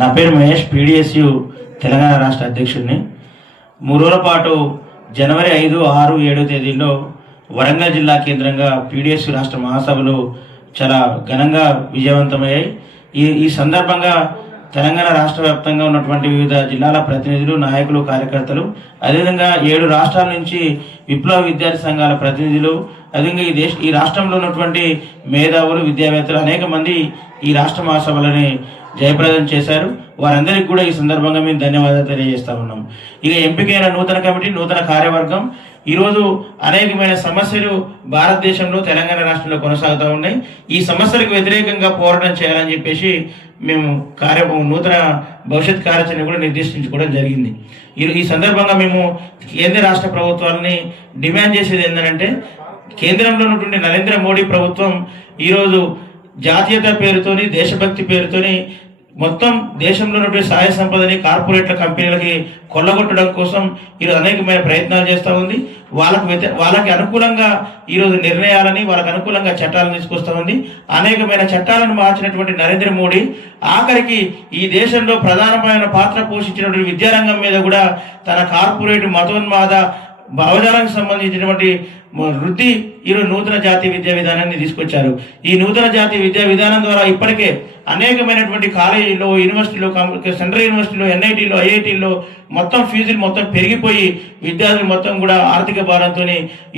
నా పేరు మహేష్, పీడిఎస్యు తెలంగాణ రాష్ట్ర అధ్యక్షుడిని. 3 రోజుల పాటు జనవరి 5, 6, 7 తేదీల్లో వరంగల్ జిల్లా కేంద్రంగా పీడిఎస్యు రాష్ట్ర మహాసభలు చాలా ఘనంగా విజయవంతమయ్యాయి. ఈ సందర్భంగా తెలంగాణ రాష్ట్ర వ్యాప్తంగా ఉన్నటువంటి వివిధ జిల్లాల ప్రతినిధులు, నాయకులు, కార్యకర్తలు, అదేవిధంగా 7 రాష్ట్రాల నుంచి విప్లవ విద్యార్థి సంఘాల ప్రతినిధులు, అదేవిధంగా ఈ రాష్ట్రంలో ఉన్నటువంటి మేధావులు, విద్యావేత్తలు అనేక మంది ఈ రాష్ట్ర మహాసభలని జయప్రదం చేశారు. వారందరికీ కూడా ఈ సందర్భంగా మేము ధన్యవాదాలు తెలియజేస్తా ఉన్నాం. ఇక ఎంపికైన నూతన కమిటీ, నూతన కార్యవర్గం ఈరోజు అనేకమైన సమస్యలు భారతదేశంలో, తెలంగాణ రాష్ట్రంలో కొనసాగుతూ ఉన్నాయి. ఈ సమస్యలకు వ్యతిరేకంగా పోరాటం చేయాలని చెప్పేసి మేము నూతన భవిష్యత్ కార్యాచరణ కూడా నిర్దేశించుకోవడం జరిగింది. ఈ సందర్భంగా మేము కేంద్ర రాష్ట్ర ప్రభుత్వాలని డిమాండ్ చేసేది ఏంటంటే, కేంద్రంలో ఉన్నటువంటి నరేంద్ర మోడీ ప్రభుత్వం ఈరోజు జాతీయత పేరుతోని, దేశభక్తి పేరుతోని మొత్తం దేశంలో ఉన్నటువంటి సహాయ సంపదని కార్పొరేట్ల కంపెనీలకి కొల్లగొట్టడం కోసం ఈరోజు అనేకమైన ప్రయత్నాలు చేస్తూ ఉంది. వాళ్ళకి అనుకూలంగా ఈరోజు నిర్ణయాలని, వాళ్ళకి అనుకూలంగా చట్టాలను తీసుకొస్తూ ఉంది. అనేకమైన చట్టాలను మార్చినటువంటి నరేంద్ర మోడీ ఆఖరికి ఈ దేశంలో ప్రధానమైన పాత్ర పోషించినటువంటి విద్యారంగం మీద కూడా తన కార్పొరేట్ మతోన్మాద భావజాలకు సంబంధించినటువంటి వృత్తి ఈరోజు నూతన జాతీయ విద్యా విధానాన్ని తీసుకొచ్చారు. ఈ నూతన జాతీయ విద్యా విధానం ద్వారా ఇప్పటికే అనేకమైనటువంటి కాలేజీలో, యూనివర్సిటీలో, సెంట్రల్ యూనివర్సిటీలో, ఎన్ఐటీలో, ఐఐటీలో మొత్తం ఫీజులు మొత్తం పెరిగిపోయి విద్యార్థులు మొత్తం కూడా ఆర్థిక భారంతో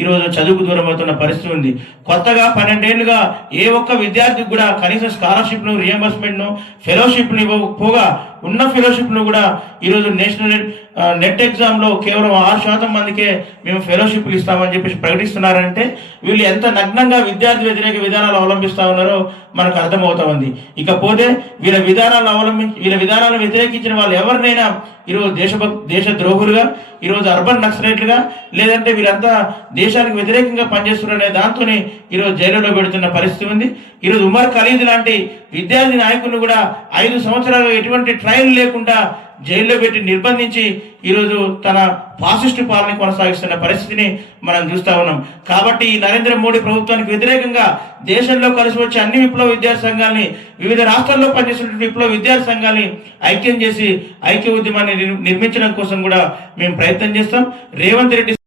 ఈరోజు చదువుకు దూరం అవుతున్న పరిస్థితి ఉంది. కొత్తగా 12 ఏళ్లుగా ఏ ఒక్క విద్యార్థికి కూడా కనీసం స్కాలర్షిప్ను, రియంబర్స్మెంట్ను, ఫెలోషిప్ను ఇవ్వకపోగా ఉన్న ఫెలోషిప్ను కూడా ఈరోజు నేషనల్ నెట్ ఎగ్జామ్లో కేవలం 6% మందికే మేము ఫెలోషిప్లు ఇస్తామని చెప్పేసి ప్రకటిస్తున్నారంటే వీళ్ళు ఎంత నగ్నంగా విద్యార్థి వ్యతిరేక విధానాలు అవలంబిస్తూ ఉన్నారో మనకు అర్థమవుతా ఉంది. ఇకపోతే వీళ్ళ విధానాలను వ్యతిరేకించిన వాళ్ళు ఎవరినైనా ఈరోజు దేశ ద్రోహులుగా, ఈరోజు అర్బన్ నక్సలైట్లుగా, లేదంటే వీళ్ళంతా దేశానికి వ్యతిరేకంగా పనిచేస్తున్నారనే దాంతోనే ఈరోజు జైలులో పెడుతున్న పరిస్థితి ఉంది. ఈరోజు ఉమర్ ఖలీద్ లాంటి విద్యార్థి నాయకులను కూడా 5 సంవత్సరాలు ఎటువంటి ట్రయల్ లేకుండా జైల్లో పెట్టి నిర్బంధించి ఈరోజు తన ఫాసిస్టు పాలన కొనసాగిస్తున్న పరిస్థితిని మనం చూస్తూ ఉన్నాం. కాబట్టి ఈ నరేంద్ర మోడీ ప్రభుత్వానికి వ్యతిరేకంగా దేశంలో కలిసి వచ్చే అన్ని విప్లవ విద్యార్థి సంఘాలని, వివిధ రాష్ట్రాల్లో పనిచేస్తున్న విప్లవ విద్యార్థి సంఘాలని ఐక్యం చేసి ఐక్య ఉద్యమాన్ని నిర్మించడం కోసం కూడా మేము ప్రయత్నం చేస్తాం. రేవంత్ రెడ్డి